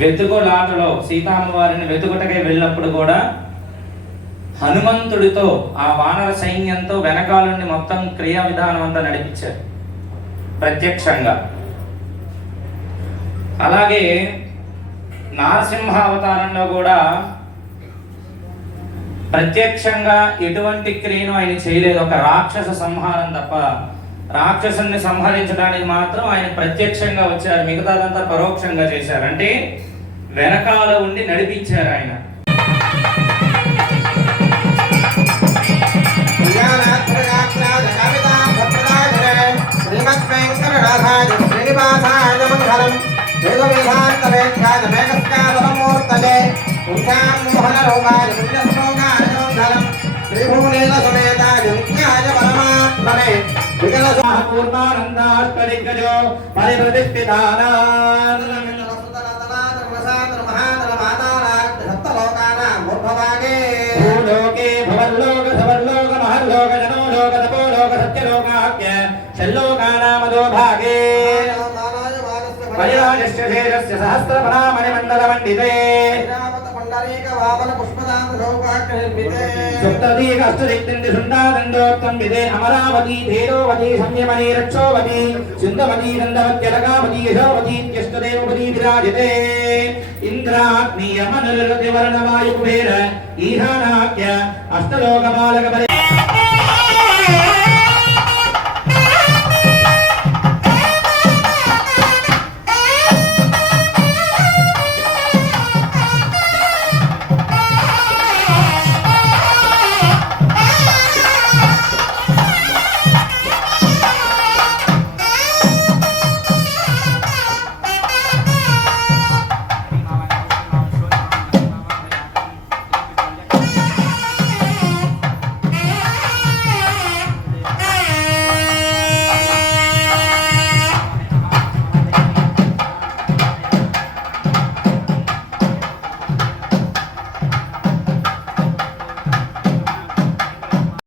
వెతుకులాటలో సీతామ్మవారిని వెతుకుటకై వెళ్ళినప్పుడు కూడా హనుమంతుడితో ఆ వానర సైన్యంతో వెనకాలండి మొత్తం క్రియా విధానం అంతా నడిపించారు ప్రత్యక్షంగా. అలాగే నారసింహావతారంలో కూడా ప్రత్యక్షంగా ఎటువంటి క్రియను ఆయన చేయలేదు, ఒక రాక్షస సంహారం తప్ప. రాక్షసుని సంహరించడానికి మాత్రం ఆయన ప్రత్యక్షంగా వచ్చారు, మిగతాదంతా పరోక్షంగా చేశారు, అంటే వెనకాల ఉండి నడిపించారు ఆయన. అమరావతి ధీరోవతి సంయమనీ రక్షోవతి సింధవతి నందవత్యలకావతి యశోవతి జ్యేష్ఠదేవవతి విరాజితే ఇంద్రాగ్నియమనురతివర్ణవాయుకుబేర ఈశానాఖ్య అష్టలోకపాలక